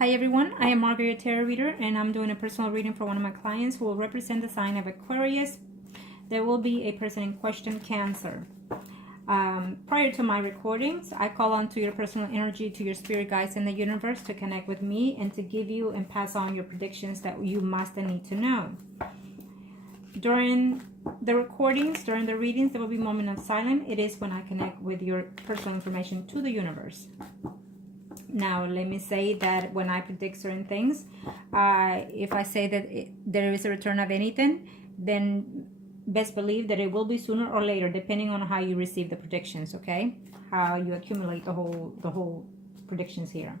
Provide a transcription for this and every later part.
Hi everyone, I am Margourtarotreader and I'm doing a personal reading for one of my clients who will represent the sign of Aquarius. There will be a person in question, Cancer. Prior to my recordings, I call on to your personal energy, to your spirit guides in the universe to connect with me and to give you and pass on your predictions that you must and need to know. During the recordings, during the readings, there will be a moment of silence. It is when I connect with your personal information to the universe. Now, let me say that when I predict certain things, if I say that there is a return of anything, then best believe that it will be sooner or later, depending on how you receive the predictions, okay? How you accumulate the whole predictions here.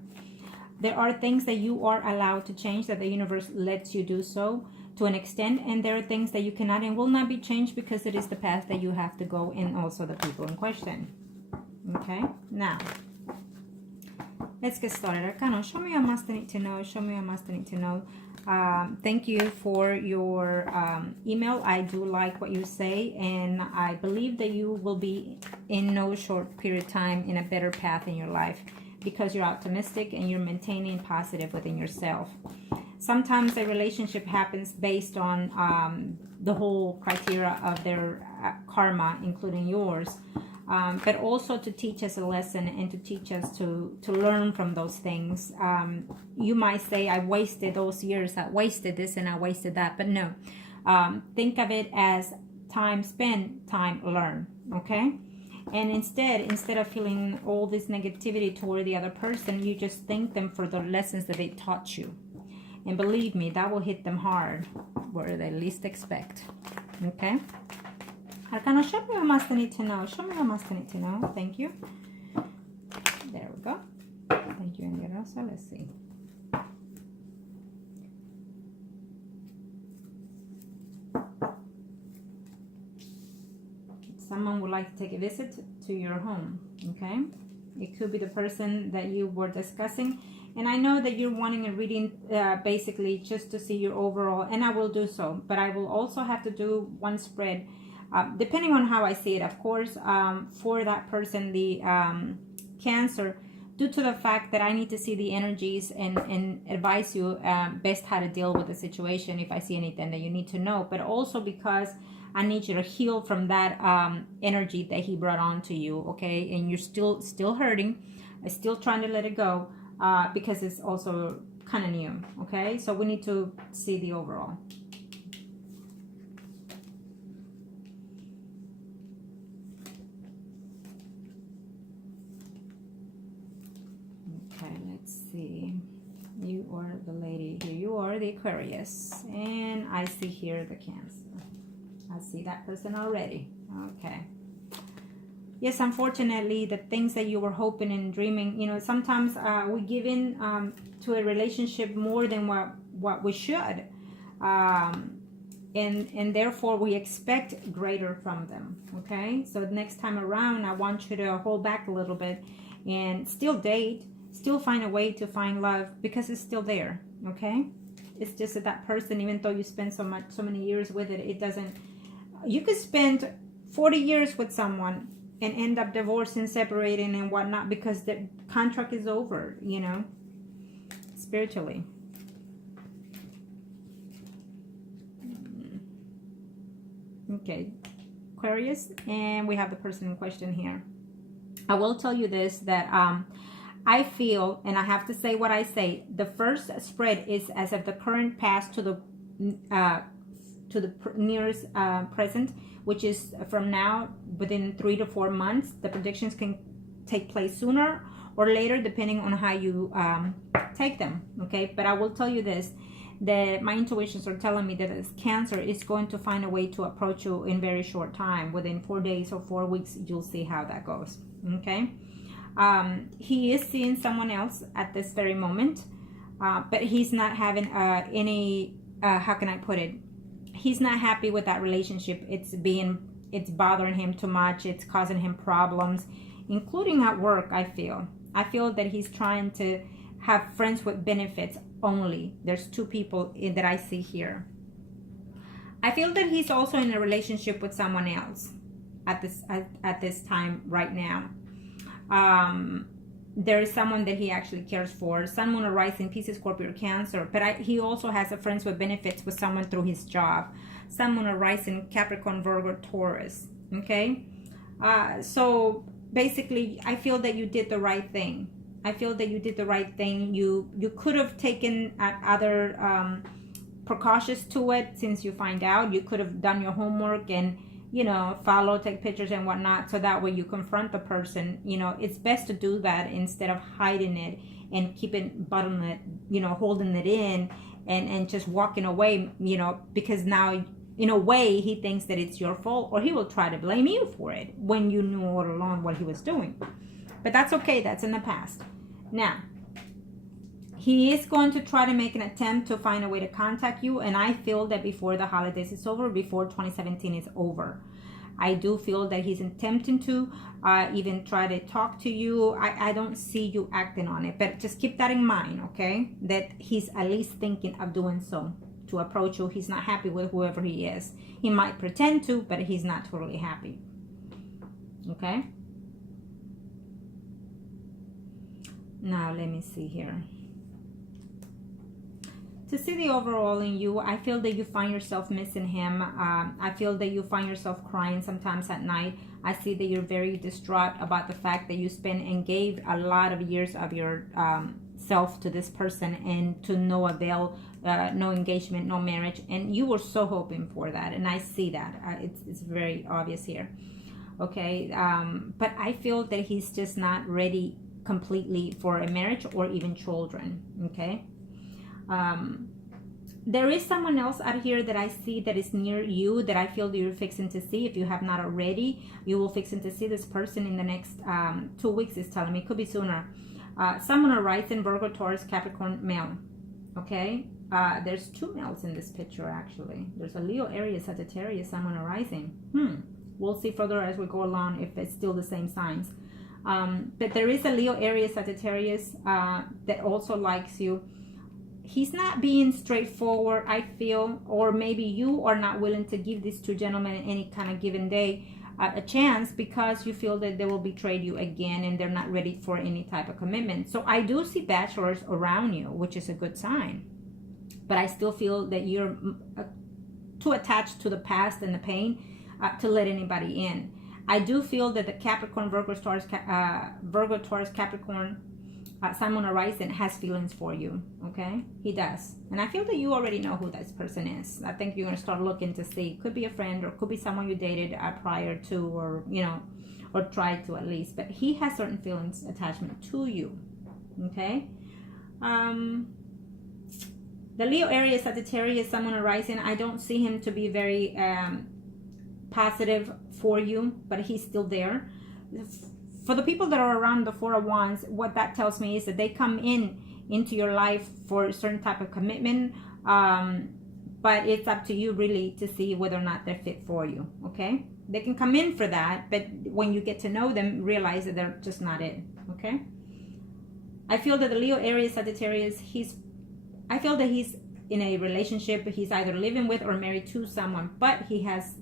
There are things that you are allowed to change, that the universe lets you do so to an extent, and there are things that you cannot and will not be changed because it is the path that you have to go, and also the people in question. Okay, now let's get started. Arcana, show me a must need to know. Show me a must need to know. Thank you for your email. I do like what you say, and I believe that you will be in no short period of time in a better path in your life because you're optimistic and you're maintaining positive within yourself. Sometimes a relationship happens based on the whole criteria of their karma, including yours. But also to teach us a lesson and to teach us to learn from those things. You might say, I wasted those years, I wasted this and I wasted that, but no. Think of it as time spent, time learned, okay? And instead of feeling all this negativity toward the other person, you just thank them for the lessons that they taught you. And believe me, that will hit them hard where they least expect, okay? Arcana, show me what must I need to know. Show me what must I need to know. Thank you. There we go. Thank you, India Rosa. Let's see. Someone would like to take a visit to your home, okay? It could be the person that you were discussing. And I know that you're wanting a reading basically just to see your overall, and I will do so. But I will also have to do one spread depending on how I see it, of course, for that person, the Cancer, due to the fact that I need to see the energies and advise you best how to deal with the situation if I see anything that you need to know, but also because I need you to heal from that energy that he brought on to you, okay? And you're still hurting, still trying to let it go because it's also kind of new, okay? So we need to see the overall. See, you are the lady here, you are the Aquarius, and I see here the Cancer. I see that person already. Okay, yes, unfortunately the things that you were hoping and dreaming, you know, sometimes we give in to a relationship more than what we should, and therefore we expect greater from them, okay? So next time around I want you to hold back a little bit and still date, still find a way to find love, because it's still there, okay? It's just that person, even though you spend so many years with it, it doesn't, you could spend 40 years with someone and end up divorcing, separating and whatnot because the contract is over, you know, spiritually. Okay, Aquarius, and we have the person in question here. I will tell you this, that I feel, and I have to say what I say, the first spread is as of the current past to the nearest present, which is from now within 3 to 4 months. The predictions can take place sooner or later depending on how you take them, okay? But I will tell you this, that my intuitions are telling me that this Cancer is going to find a way to approach you in very short time. Within 4 days or 4 weeks, you'll see how that goes, okay? He is seeing someone else at this very moment, but he's not having any, how can I put it? He's not happy with that relationship. It's bothering him too much. It's causing him problems, including at work, I feel that he's trying to have friends with benefits only. There's 2 people that I see here. I feel that he's also in a relationship with someone else at this time right now. there is someone that he actually cares for. Sun, Moon, or Rising, Pisces, Scorpio, or Cancer. But he also has a friends with benefits with someone through his job. Sun, Moon, or Rising, Capricorn, Virgo, Taurus. Okay? So basically, I feel that you did the right thing. I feel that you did the right thing. You could have taken other precautions to it since you find out. You could have done your homework and, you know, follow, take pictures and whatnot, so that way you confront the person. You know, it's best to do that instead of hiding it and keeping bottling it, you know, holding it in and just walking away, you know, because now in a way he thinks that it's your fault, or he will try to blame you for it when you knew all along what he was doing. But that's okay, that's in the past. Now, he is going to try to make an attempt to find a way to contact you, and I feel that before the holidays is over, before 2017 is over, I do feel that he's attempting to even try to talk to you. I don't see you acting on it, but just keep that in mind, okay? That he's at least thinking of doing so, to approach you. He's not happy with whoever he is. He might pretend to, but he's not totally happy, okay? Now, let me see here. To see the overall in you, I feel that you find yourself missing him. I feel that you find yourself crying sometimes at night. I see that you're very distraught about the fact that you spent and gave a lot of years of your self to this person, and to no avail, no engagement, no marriage. And you were so hoping for that, and I see that. It's very obvious here. Okay, but I feel that he's just not ready completely for a marriage or even children, okay? There is someone else out here that I see that is near you, that I feel that you're fixing to see. If you have not already, you will fixing to see this person in the next 2 weeks, is telling me. Could be sooner. Someone or Rising, Virgo, Taurus, Capricorn, male. Okay? There's 2 males in this picture, actually. There's a Leo, Aries, Sagittarius, Someone arising. We'll see further as we go along if it's still the same signs. But there is a Leo, Aries, Sagittarius that also likes you. He's not being straightforward, I feel, or maybe you are not willing to give these 2 gentlemen any kind of given day a chance, because you feel that they will betray you again and they're not ready for any type of commitment. So I do see bachelors around you, which is a good sign. But I still feel that you're too attached to the past and the pain to let anybody in. I do feel that the Capricorn, Virgo, Taurus, Capricorn, Sun, Moon, or Rising has feelings for you, okay? He does. And I feel that you already know who this person is. I think you're going to start looking to see. Could be a friend, or could be someone you dated prior to, or, you know, or tried to at least. But he has certain feelings, attachment to you, okay? The Leo, Aries, Sagittarius, Sun, Moon, or Rising, I don't see him to be very positive for you, but he's still there. For the people that are around the 4 of Wands, what that tells me is that they come into your life for a certain type of commitment, but it's up to you really to see whether or not they're fit for you, okay? They can come in for that, but when you get to know them, realize that they're just not it, okay? I feel that the Leo, Aries, Sagittarius, I feel that he's in a relationship. He's either living with or married to someone, but he has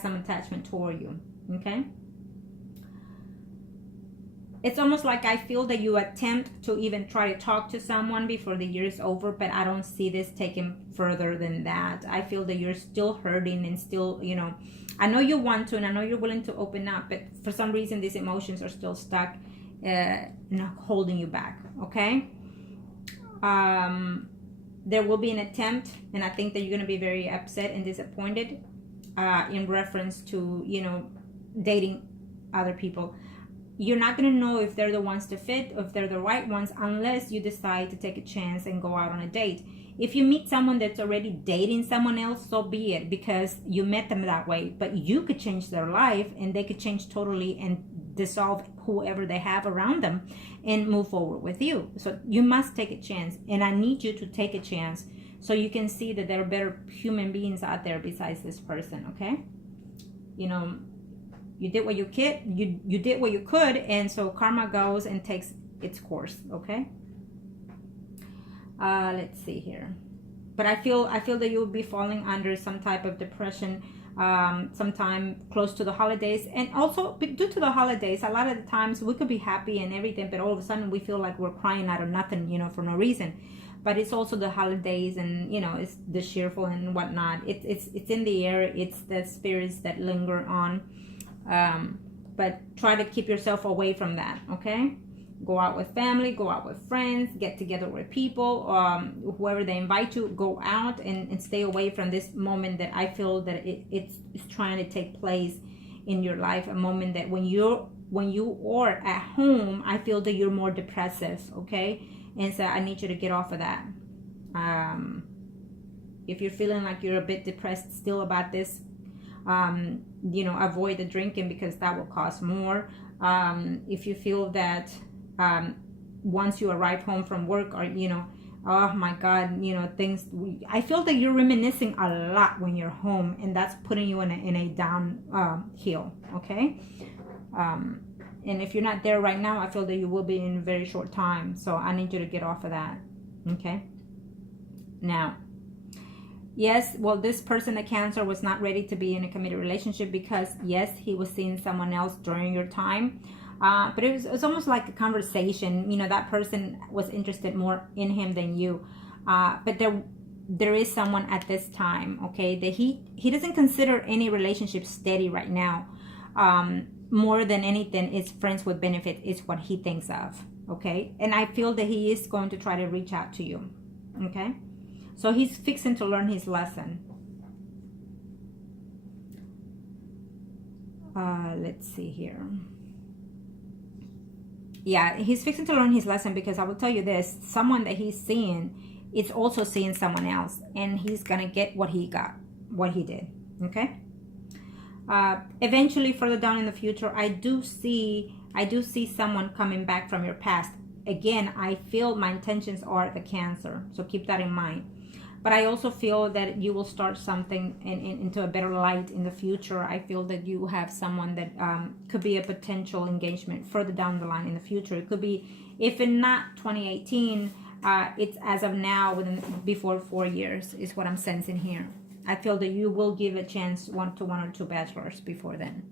some attachment toward you, okay? It's almost like I feel that you attempt to even try to talk to someone before the year is over, but I don't see this taking further than that. I feel that you're still hurting and still, you know, I know you want to, and I know you're willing to open up, but for some reason these emotions are still stuck, holding you back, okay? There will be an attempt, and I think that you're going to be very upset and disappointed in reference to, you know, dating other people. You're not going to know if they're the ones to fit, or if they're the right ones, unless you decide to take a chance and go out on a date. If you meet someone that's already dating someone else, so be it, because you met them that way. But you could change their life, and they could change totally and dissolve whoever they have around them and move forward with you. So you must take a chance, and I need you to take a chance so you can see that there are better human beings out there besides this person, okay? You know, you did what you could, you did what you could, and so karma goes and takes its course, okay? Let's see here. But I feel that you'll be falling under some type of depression, sometime close to the holidays. And also due to the holidays, a lot of the times we could be happy and everything, but all of a sudden we feel like we're crying out of nothing, you know, for no reason. But it's also the holidays, and you know, it's the cheerful and whatnot. It's in the air. It's the spirits that linger on. But try to keep yourself away from that, okay? Go out with family, go out with friends, get together with people, whoever they invite you, go out and stay away from this moment that I feel that it's trying to take place in your life. A moment that when you are at home, I feel that you're more depressive, okay? And so I need you to get off of that. If you're feeling like you're a bit depressed still about this, you know, avoid the drinking, because that will cause more. If you feel that once you arrive home from work, or you know, oh my God, you know, I feel that you're reminiscing a lot when you're home, and that's putting you in a down hill, okay? And if you're not there right now, I feel that you will be in a very short time. So I need you to get off of that, okay? Now, yes, well, this person at Cancer was not ready to be in a committed relationship, because yes, he was seeing someone else during your time. But it was almost like a conversation. You know, that person was interested more in him than you. But there is someone at this time, okay, that he doesn't consider any relationship steady right now. More than anything, it's friends with benefit is what he thinks of, okay? And I feel that he is going to try to reach out to you, okay? So he's fixing to learn his lesson. Let's see here. Yeah, he's fixing to learn his lesson, because I will tell you this, someone that he's seeing is also seeing someone else, and he's gonna get what he did, okay? Eventually, further down in the future, I do see someone coming back from your past. Again, I feel my intentions are the Cancer, so keep that in mind. But I also feel that you will start something into a better light in the future. I feel that you have someone that could be a potential engagement further down the line in the future. It could be, if in not 2018, it's as of now, before 4 years is what I'm sensing here. I feel that you will give a chance to one or two bachelors before then,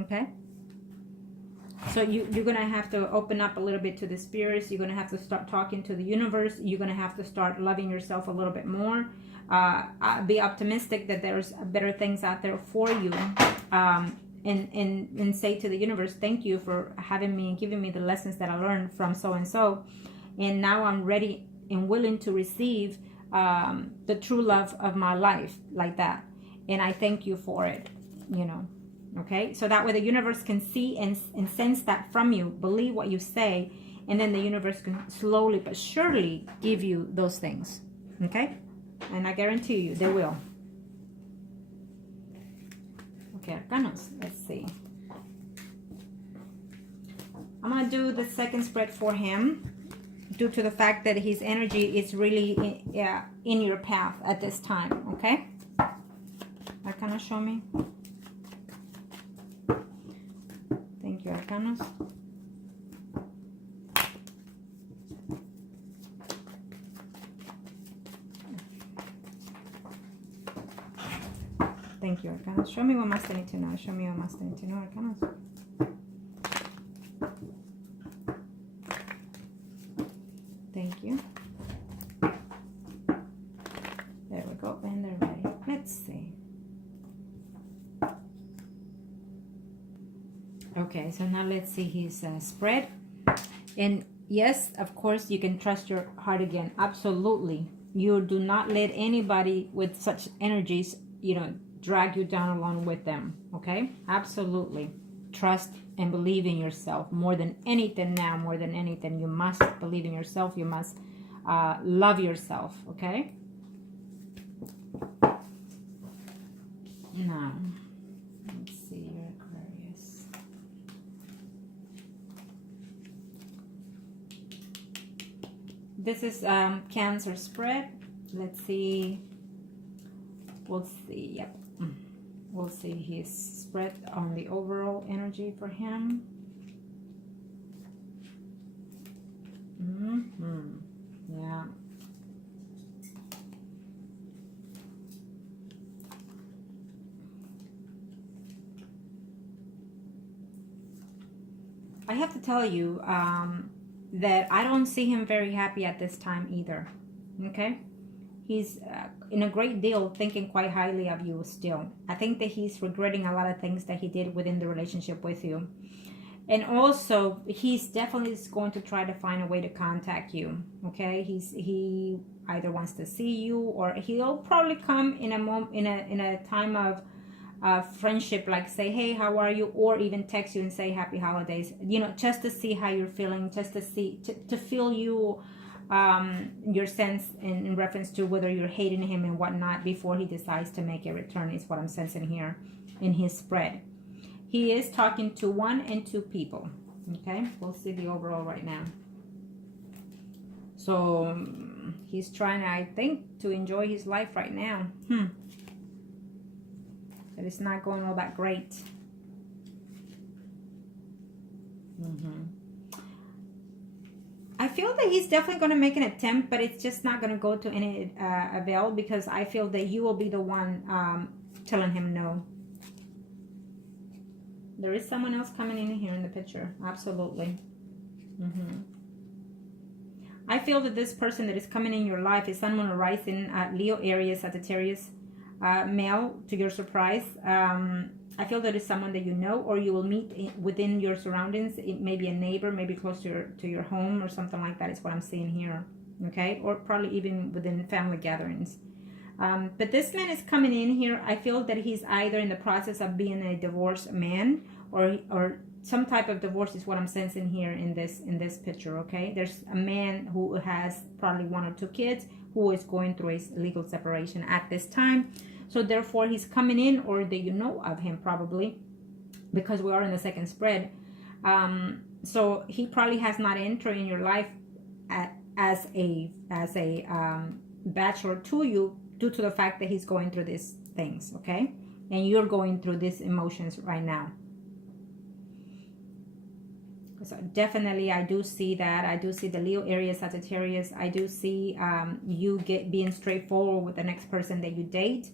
okay? So you're going to have to open up a little bit to the spirits. You're going to have to start talking to the universe. You're going to have to start loving yourself a little bit more. Be optimistic that there's better things out there for you. And say to the universe, thank you for having me and giving me the lessons that I learned from so-and-so. And now I'm ready and willing to receive the true love of my life, like that. And I thank you for it, you know. Okay, so that way the universe can see and sense that from you. Believe what you say, and then the universe can slowly but surely give you those things. Okay, and I guarantee you they will. Okay, Arcanos, let's see. I'm gonna do the second spread for him, due to the fact that his energy is really in your path at this time. Okay, Arcana, show me. Thank you, Arcanos. Thank you, Arcanos. Show me what Master need to know. Show me what Master need to know, Arcanos. Thank you. There we go, and they're ready. Let's see. Okay, so now let's see his spread. And yes, of course, you can trust your heart again. Absolutely. You do not let anybody with such energies, you know, drag you down along with them. Okay? Absolutely. Trust and believe in yourself. More than anything now, more than anything, you must believe in yourself. You must love yourself. Okay? Now, let's see your Aquarius. This is Cancer spread. Let's see. We'll see. Yep. We'll see his spread on the overall energy for him. Yeah. I have to tell you that I don't see him very happy at this time either. Okay? He's in a great deal thinking quite highly of you still. I think that he's regretting a lot of things that he did within the relationship with you. And also, he's definitely going to try to find a way to contact you. Okay? He either wants to see you, or he'll probably come in a time of friendship, like say, hey, how are you, or even text you and say happy holidays, you know, just to see how you're feeling, just to see, to feel you, your sense in reference to whether you're hating him and whatnot before he decides to make a return, is what I'm sensing here in his spread. He is talking to 1 and 2 people. Okay, we'll see the overall right now. So he's trying, I think, to enjoy his life right now. But it's not going all that great. I feel that he's definitely going to make an attempt, but it's just not going to go to any avail, because I feel that you will be the one telling him no. There is someone else coming in here in the picture. Absolutely. I feel that this person that is coming in your life is someone rising Leo, Aries, Sagittarius, male, to your surprise. I feel that it's someone that you know, or you will meet within your surroundings. It may be a neighbor, maybe close to your home or something like that is what I'm seeing here. Okay, or probably even within family gatherings. But this man is coming in here. I feel that he's either in the process of being a divorced man, or some type of divorce is what I'm sensing here in this picture. Okay, there's a man who has probably 1 or 2 kids who is going through a legal separation at this time. So therefore he's coming in, or that you know of him probably, because we are in the second spread. So he probably has not entered in your life as a bachelor to you, due to the fact that he's going through these things. Okay, and you're going through these emotions right now. So definitely I do see that. I do see the Leo, Aries, Sagittarius. I do see you being straightforward with the next person that you date.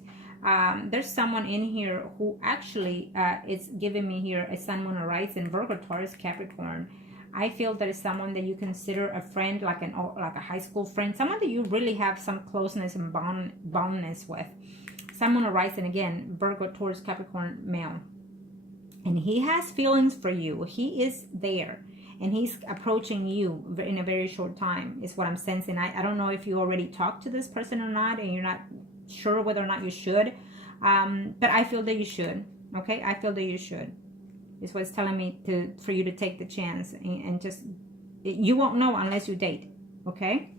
There's someone in here who actually is giving me here a Sun, Moon, or Rising, Virgo, Taurus, Capricorn. I feel that is someone that you consider a friend, like a high school friend, someone that you really have some closeness and bondness with. Sun, Moon, or Rising, again, Virgo, Taurus, Capricorn, male. And he has feelings for you. He is there. And he's approaching you in a very short time, is what I'm sensing. I don't know if you already talked to this person or not, and you're not sure whether or not you should. But I feel that you should. Okay? I feel that you should. Is what it's telling me for you to take the chance. And just, you won't know unless you date. Okay?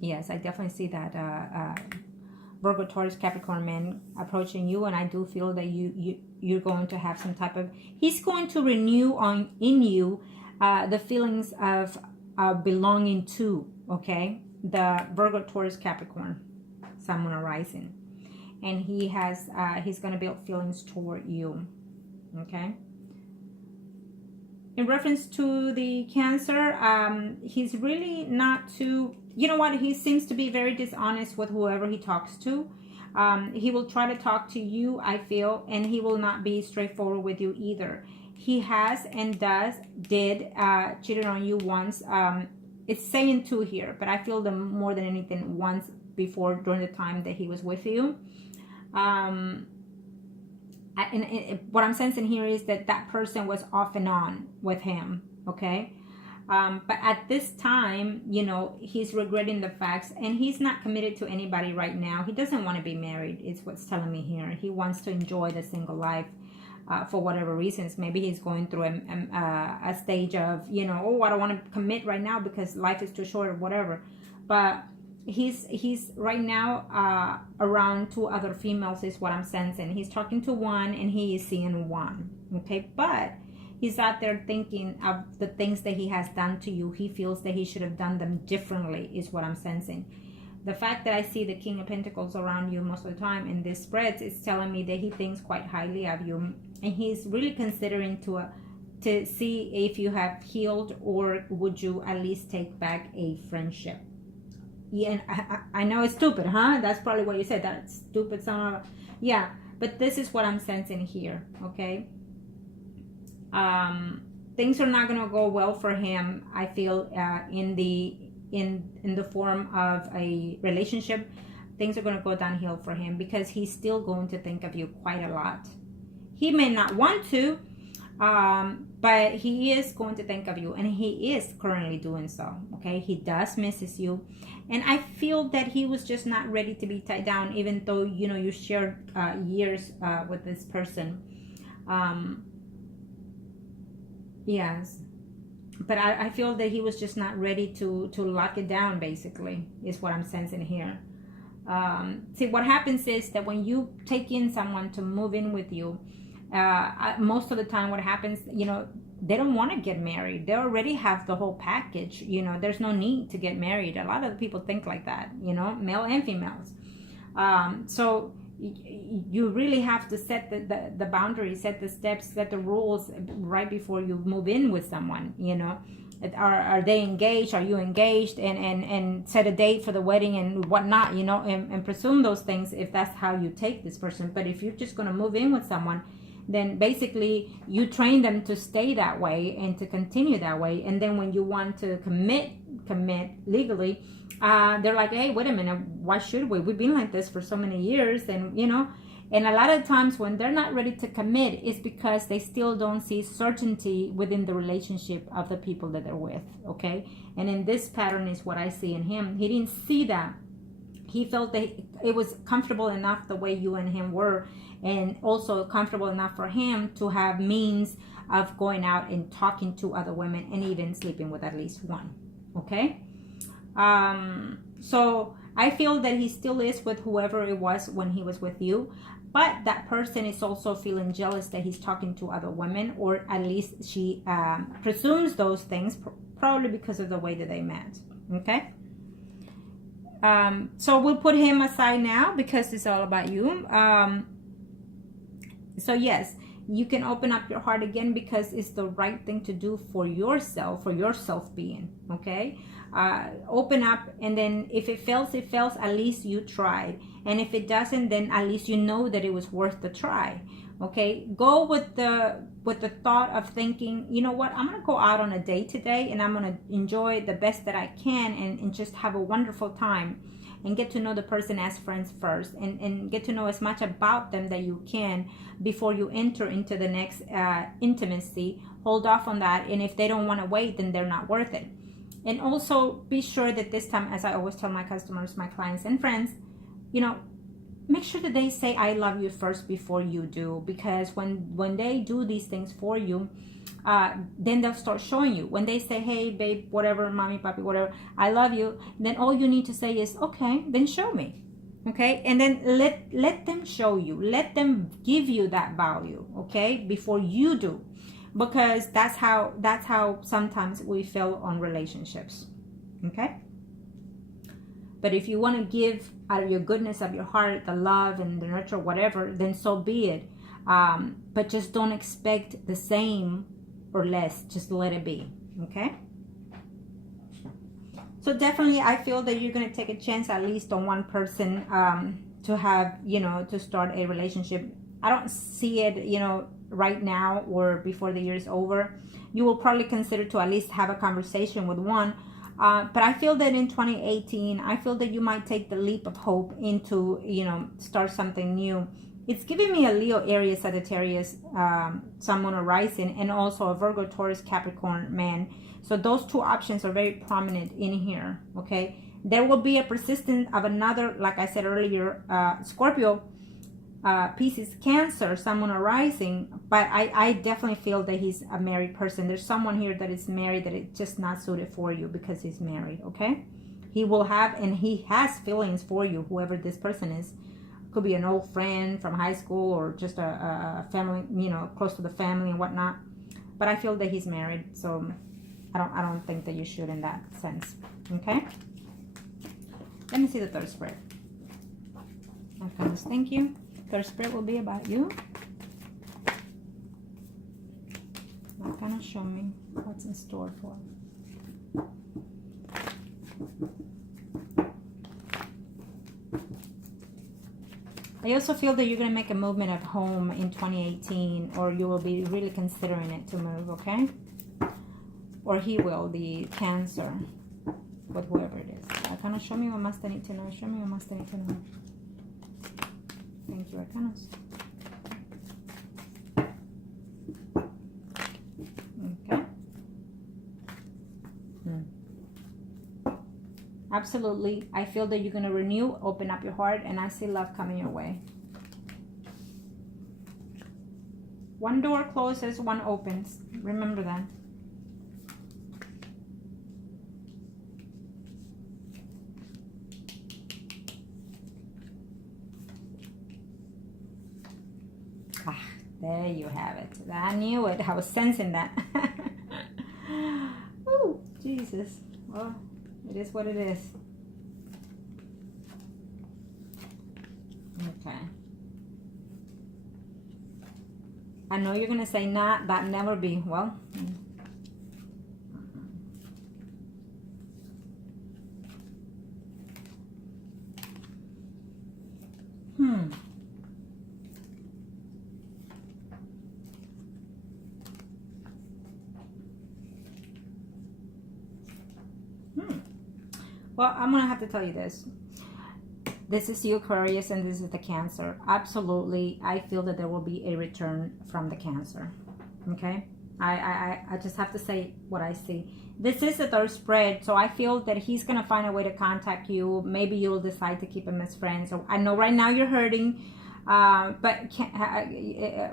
Yes, I definitely see that. Virgo, Taurus, Capricorn man approaching you, and I do feel that you're going to have some type of, he's going to renew in you the feelings of belonging to, okay, the Virgo, Taurus, Capricorn, Sun, Moon, or Rising, and he's going to build feelings toward you. Okay, in reference to the Cancer, he's really not too, you know what, he seems to be very dishonest with whoever he talks to. He will try to talk to you, I feel, and he will not be straightforward with you either. He has and did cheated on you once. It's saying 2 here, but I feel them more than anything once before, during the time that he was with you. And what I'm sensing here is that person was off and on with him, okay? But at this time, you know, he's regretting the facts, and he's not committed to anybody right now. He doesn't want to be married, is what's telling me here. He wants to enjoy the single life for whatever reasons. Maybe he's going through a stage of, you know, oh, I don't want to commit right now because life is too short or whatever. But he's right now around 2 other females, is what I'm sensing. He's talking to 1 and he is seeing 1, okay? But he's out there thinking of the things that he has done to you. He feels that he should have done them differently, is what I'm sensing. The fact that I see the King of Pentacles around you most of the time in this spreads is telling me that he thinks quite highly of you, and he's really considering to see if you have healed, or would you at least take back a friendship. Yeah, and I know it's stupid, huh? That's probably what you said. That's stupid, son of a... Yeah, but this is what I'm sensing here, okay? Things are not going to go well for him, I feel, in the form of a relationship. Things are going to go downhill for him because he's still going to think of you quite a lot. He may not want to, but he is going to think of you, and he is currently doing so. Okay, he does misses you, and I feel that he was just not ready to be tied down, even though you shared years with this person. Yes, but I feel that he was just not ready to lock it down, basically, is what I'm sensing here. See, what happens is that when you take in someone to move in with you, most of the time what happens, they don't want to get married. They already have the whole package. There's no need to get married. A lot of people think like that, male and females. So you really have to set the boundaries, set the steps, set the rules right before you move in with someone. Are they engaged? Are you engaged? And set a date for the wedding and whatnot, and presume those things if that's how you take this person. But if you're just going to move in with someone, then basically you train them to stay that way and to continue that way. And then when you want to commit legally, they're like, hey, wait a minute, why should we? We've been like this for so many years. And and a lot of times when they're not ready to commit, it's because they still don't see certainty within the relationship of the people that they're with. Okay, and in this pattern is what I see in him. He didn't see that. He felt that it was comfortable enough the way you and him were, and also comfortable enough for him to have means of going out and talking to other women and even sleeping with at least one. Okay, so I feel that he still is with whoever it was when he was with you, but that person is also feeling jealous that he's talking to other women, or at least she presumes those things, probably because of the way that they met. Okay, so we'll put him aside now because it's all about you. So yes, you can open up your heart again because it's the right thing to do for yourself, for your self-being. Okay, open up, and then if it fails, it fails. At least you tried, and if it doesn't, then at least you know that it was worth the try. Okay, go with the thought of thinking, you know what, I'm gonna go out on a date today, and I'm gonna enjoy the best that I can, and just have a wonderful time, and get to know the person as friends first, and get to know as much about them that you can before you enter into the next intimacy. Hold off on that, and if they don't want to wait, then they're not worth it. And also be sure that this time, as I always tell my customers, my clients and friends, make sure that they say I love you first before you do, because when they do these things for you, then they'll start showing you. When they say, hey babe, whatever, mommy, papi, whatever, I love you, then all you need to say is, okay, then show me. Okay, and then let them show you, let them give you that value, okay, before you do, because that's how sometimes we fail on relationships. Okay, but if you want to give out of your goodness of your heart, the love and the nurture, whatever, then so be it. But just don't expect the same or less. Just let it be. Okay, so definitely I feel that you're going to take a chance at least on one person to have, to start a relationship. I don't see it, right now or before the year is over. You will probably consider to at least have a conversation with one. But I feel that in 2018, I feel that you might take the leap of hope into, start something new. It's giving me a Leo, Aries, Sagittarius, Sun, Moon, or Rising, and also a Virgo, Taurus, Capricorn man. So those two options are very prominent in here, okay? There will be a persistence of another, like I said earlier, Scorpio, Pisces, Cancer, Sun, Moon, or Rising, but I definitely feel that he's a married person. There's someone here that is married that is just not suited for you because he's married, okay? He will have, and he has feelings for you, whoever this person is. Could be an old friend from high school or just a family, close to the family and whatnot. But I feel that he's married, so I don't think that you should in that sense, okay? Let me see the third spread. Okay, thank you. Third spread will be about you. Now kind of show me what's in store for. I also feel that you're going to make a movement at home in 2018, or you will be really considering it to move, okay? Or he will, the Cancer, with whoever it is. Arcanos, show me what must I need to know. Show me what must I need to know. Thank you, Arcanos. Okay. Absolutely. I feel that you're going to renew, open up your heart, and I see love coming your way. One door closes, one opens. Remember that. Ah, there you have it. I knew it. I was sensing that. Oh, Jesus. Well, it is what it is. Okay. I know you're going to say, nah, that never be. Well. Well, I'm going to have to tell you this. This is the Aquarius and this is the Cancer. Absolutely, I feel that there will be a return from the Cancer. Okay? I just have to say what I see. This is the third spread, so I feel that he's going to find a way to contact you. Maybe you'll decide to keep him as friends. So I know right now you're hurting, but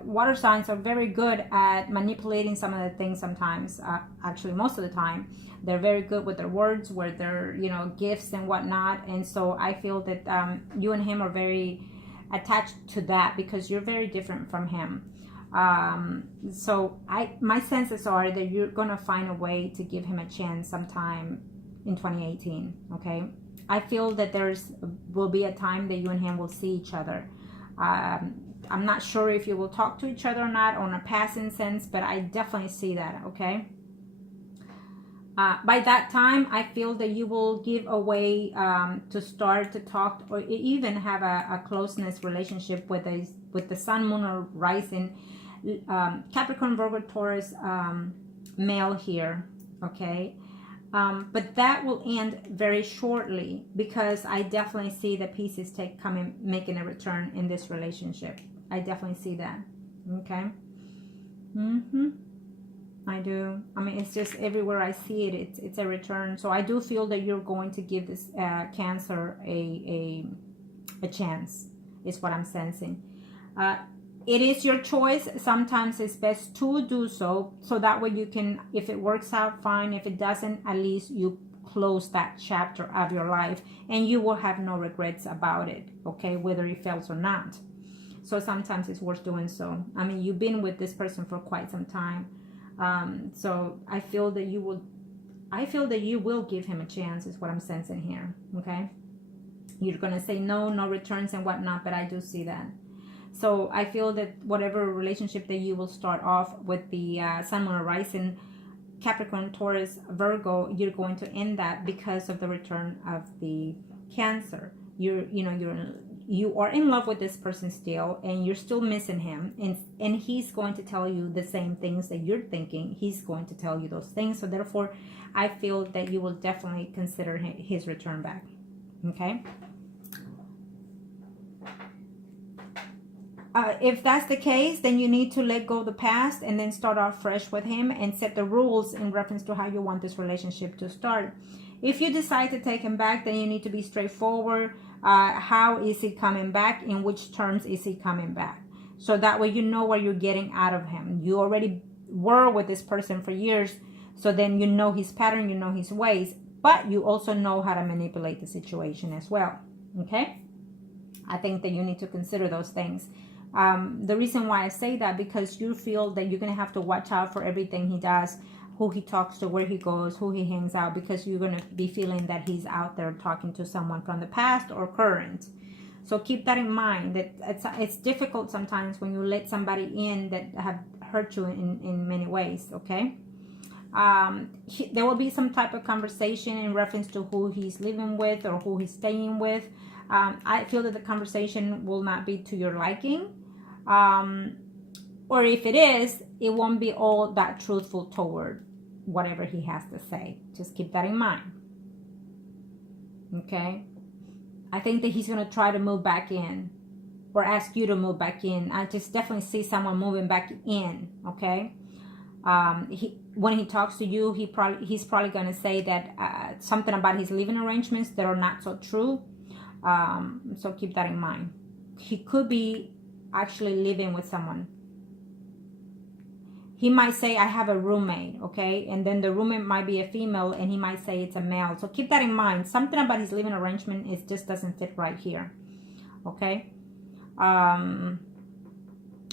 water signs are very good at manipulating some of the things sometimes. Actually, most of the time. They're very good with their words, with their, you know, gifts and whatnot. And so I feel that you and him are very attached to that because you're very different from him. So my senses are that you're going to find a way to give him a chance sometime in 2018. Okay. I feel that will be a time that you and him will see each other. I'm not sure if you will talk to each other or not on a passing sense, but I definitely see that. Okay. By that time, I feel that you will give a way to start to talk or even have a closeness relationship with the Sun, Moon, or Rising, Capricorn, Virgo, Taurus male here, okay? But that will end very shortly because I definitely see the pieces making a return in this relationship. I definitely see that, okay? I do. I mean, it's just everywhere I see it, it's a return. So I do feel that you're going to give this Cancer a chance, is what I'm sensing. It is your choice. Sometimes it's best to do so that way you can, if it works out, fine. If it doesn't, at least you close that chapter of your life and you will have no regrets about it, okay, whether it fails or not. So sometimes it's worth doing so. I mean, you've been with this person for quite some time. So I feel that you will give him a chance, is what I'm sensing here. Okay. You're going to say no returns and whatnot, but I do see that. So I feel that whatever relationship that you will start off with the Sun, Moon, or Rising, Capricorn, Taurus, Virgo, you're going to end that because of the return of the Cancer. You are in love with this person still, and you're still missing him, and he's going to tell you the same things that you're thinking. He's going to tell you those things. So therefore, I feel that you will definitely consider his return back. Okay. If that's the case, then you need to let go of the past and then start off fresh with him and set the rules in reference to how you want this relationship to start. If you decide to take him back, then you need to be straightforward. How is he coming back? In which terms is he coming back? So that way you know what you're getting out of him. You already were with this person for years, so then you know his pattern, you know his ways, but you also know how to manipulate the situation as well. Okay? I think that you need to consider those things. The reason why I say that, because you feel that you're going to have to watch out for everything he does, who he talks to, where he goes, who he hangs out, because you're going to be feeling that he's out there talking to someone from the past or current. So keep that in mind, that it's difficult sometimes when you let somebody in that have hurt you in many ways, okay? There will be some type of conversation in reference to who he's living with or who he's staying with. I feel that the conversation will not be to your liking. Or if it is, it won't be all that truthful toward whatever he has to say. Just keep that in mind. Okay? I think that he's going to try to move back in, or ask you to move back in. I just definitely see someone moving back in. Okay? When he talks to you, he's probably going to say that something about his living arrangements that are not so true. So keep that in mind. He could be actually living with someone. He might say, I have a roommate, okay? And then the roommate might be a female, and he might say it's a male. So keep that in mind. Something about his living arrangement just doesn't fit right here, okay? And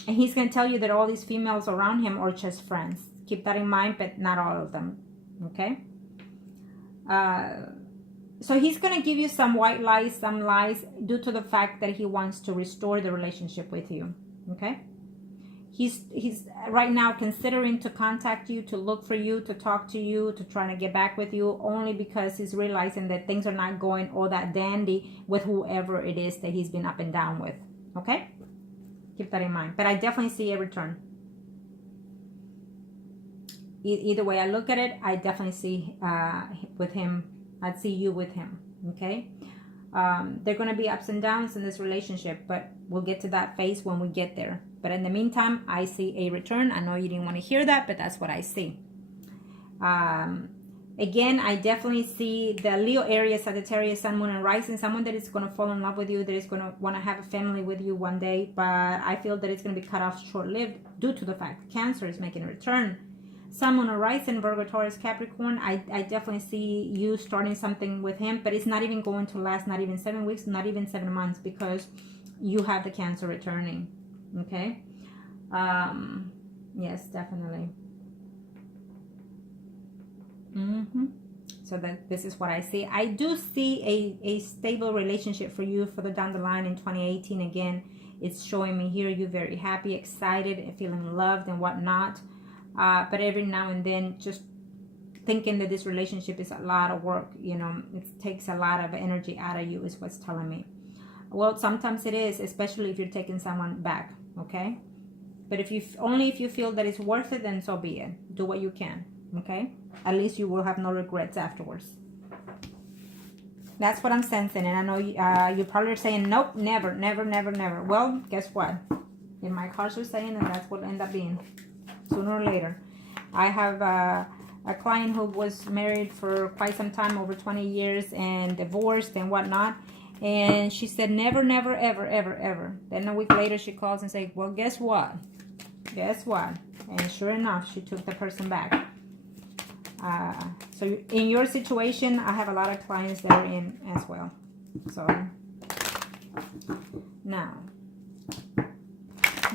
he's going to tell you that all these females around him are just friends. Keep that in mind, but not all of them, okay? So he's going to give you some white lies, some lies, due to the fact that he wants to restore the relationship with you, okay? He's right now considering to contact you, to look for you, to talk to you, to try to get back with you, only because he's realizing that things are not going all that dandy with whoever it is that he's been up and down with, okay? Keep that in mind. But I definitely see a return. Either way I look at it, I definitely see with him, I'd see you with him, okay? There are going to be ups and downs in this relationship, but we'll get to that phase when we get there. But in the meantime, I see a return. I know you didn't want to hear that, but that's what I see. Again, I definitely see the Leo area, Sagittarius, Sun, Moon, and Rising. Someone that is going to fall in love with you, that is going to want to have a family with you one day. But I feel that it's going to be cut off short-lived due to the fact Cancer is making a return. Sun, Moon, and Rising, Virgo, Taurus, Capricorn. I definitely see you starting something with him, but it's not even going to last, not even 7 weeks, not even 7 months, because you have the Cancer returning. Okay? Yes, definitely. So this is what I see. I do see a stable relationship for you further down the line in 2018. Again, it's showing me here you're very happy, excited, and feeling loved and whatnot. But every now and then, just thinking that this relationship is a lot of work, you know, it takes a lot of energy out of you is what's telling me. Well, sometimes it is, especially if you're taking someone back, okay? But if you feel that it's worth it, then so be it. Do what you can, okay? At least you will have no regrets afterwards. That's what I'm sensing, and I know you're probably saying, nope, never, never, never, never. Well, guess what? If my cards are saying, and that's what will end up being. Sooner or later. I have a client who was married for quite some time, over 20 years, and divorced and whatnot. And she said, never, never, ever, ever, ever. Then a week later, she calls and says, well, guess what? Guess what? And sure enough, she took the person back. So in your situation, I have a lot of clients that are in as well. So now,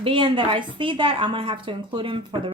being that I see that, I'm going to have to include him for the